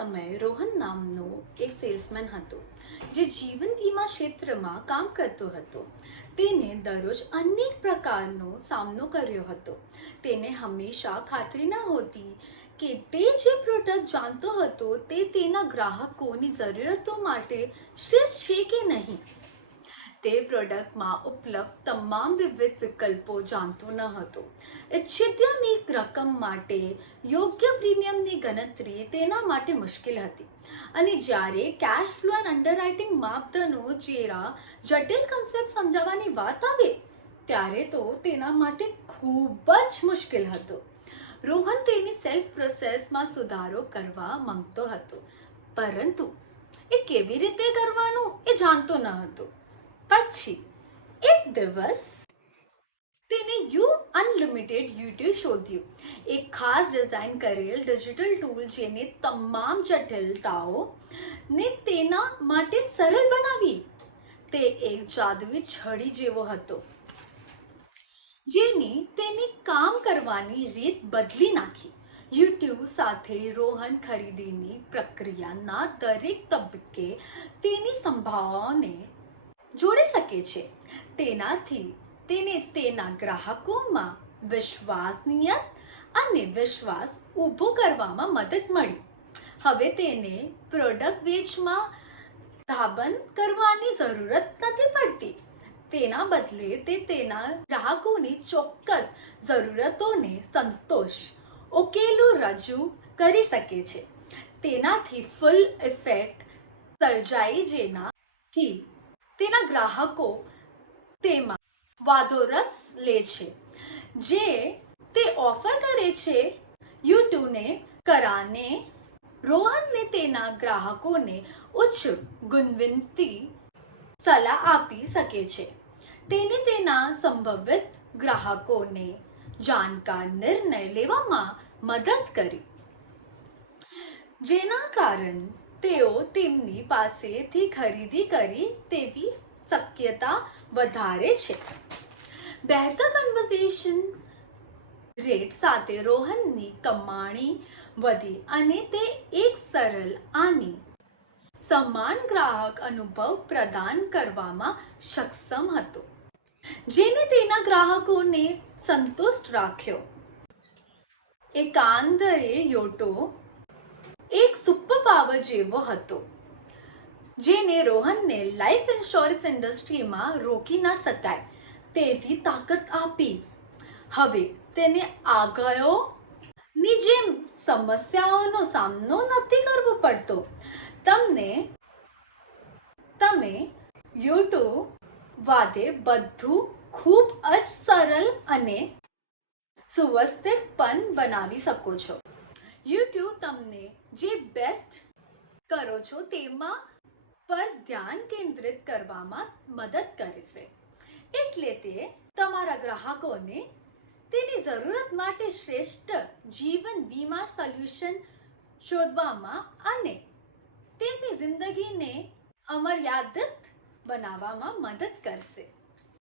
સમયે રોહન નામનો એક સેલ્સમેન હતો જે જીવન વીમા ક્ષેત્રમાં કામ કરતો હતો. તેને દરરોજ અનેક પ્રકારનો સામનો કર્યો હતો. તેને હંમેશા ખાતરી નહોતી કે તે જે પ્રોડક્ટ જાણતો હતો તે તેના ગ્રાહકોની જરૂરિયાતો માટે શ્રેષ્ઠ છે કે નહીં. તે પ્રોડક્ટમાં ઉપલબ્ધ તમામ વિવિધ વિકલ્પો જાણતો ન હતો. ઇચ્છિતની રકમ માટે યોગ્ય પ્રીમિયમની ગણતરી તેના માટે મુશ્કેલ હતી. અને જ્યારે કેશ ફ્લો અને અંડરરાઇટિંગ માપદંડો જેવા જટિલ કન્સેપ્ટ સમજાવવાની વાત આવે ત્યારે તો તેના માટે ખૂબ જ મુશ્કેલ હતો. રોહન તેની સેલ્ફ પ્રોસેસમાં સુધારો કરવા માંગતો હતો, પરંતુ એ કેવી રીતે કરવાનું એ જાણતો ન હતો. પછી એક દિવસ તેને અનલિમિટેડ યુટ્યુબ શોધ્યું, એક ખાસ ડિઝાઇન કરેલ ડિજિટલ ટૂલ જેને તમામ જટિલતાઓને તેના માટે સરળ બનાવી. તે એક જાદુઈ છડી જેવો હતો જેને તેની કામ કરવાની રીત બદલી નાખી. યુટ્યુબ સાથે રોહન ખરીદીની પ્રક્રિયાના દરેક તબક્કે તેની સંભાવનાઓને જોડી શકે છે. તેનાથી તેને તેના ગ્રાહકોમાં વિશ્વસનીયતા અને વિશ્વાસ ઊભો કરવામાં મદદ મળી. હવે તેને પ્રોડક્ટ વેચમાં ધાબન કરવાની જરૂર નથી પડતી. તેના બદલે તે તેના ગ્રાહકોની ચોક્કસ જરૂરિયાતોને ઉકેલો રજૂ કરી શકે છે. તેનાથી ફૂલ ઇફેક્ટ સર્જાય જેનાથી તેના ગ્રાહકો તેમાં વધુ રસ લે છે જે તે ઓફર કરે છે. યુટ્યુબને કારણે રોહનને તેના ગ્રાહકોને ઉચ્ચ ગુણવત્તાની સલાહ આપી શકે છે. તેને તેના સંભવિત ગ્રાહકોને જાણકાર નિર્ણય લેવામાં મદદ કરી, જેના કારણે તેઓ તેમની પાસેથી ખરીદી કરે તેવી શક્યતા વધારે છે. બહેતર કન્વર્ઝન રેટ સાથે રોહનની કમાણી વધી અને તે એક સરળ અને સમાન ગ્રાહક અનુભવ પ્રદાન કરવામાં સક્ષમ હતો, જેને તેના ગ્રાહકોને સંતુષ્ટ રાખ્યો. એકંદરે યુટ્યુબ એક સુપરપાવર જેવો હતો જેને રોહનને લાઈફ ઇન્સ્યોરન્સ ઇન્ડસ્ટ્રીમાં રોકી ન શકાય તેવી તાકાત આપી. હવે તેને આગળની જેમ સમસ્યાઓનો સામનો નથી કરવો પડતો. તમે યુટ્યુબ વાદે બધું ખૂબ જ સરળ અને સુવ્યવસ્થિત પણ બનાવી શકો છો. યુટ્યુબ તમને જે બેસ્ટ કરો છો તેમાં પર ધ્યાન કેન્દ્રિત કરવામાં મદદ કરશે. એટલે તે તમારા ગ્રાહકોને તેની જરૂરિયાત માટે શ્રેષ્ઠ જીવન વીમા સોલ્યુશન શોધવામાં અને તેમની જિંદગીને અમર્યાદિત બનાવવામાં મદદ કરશે.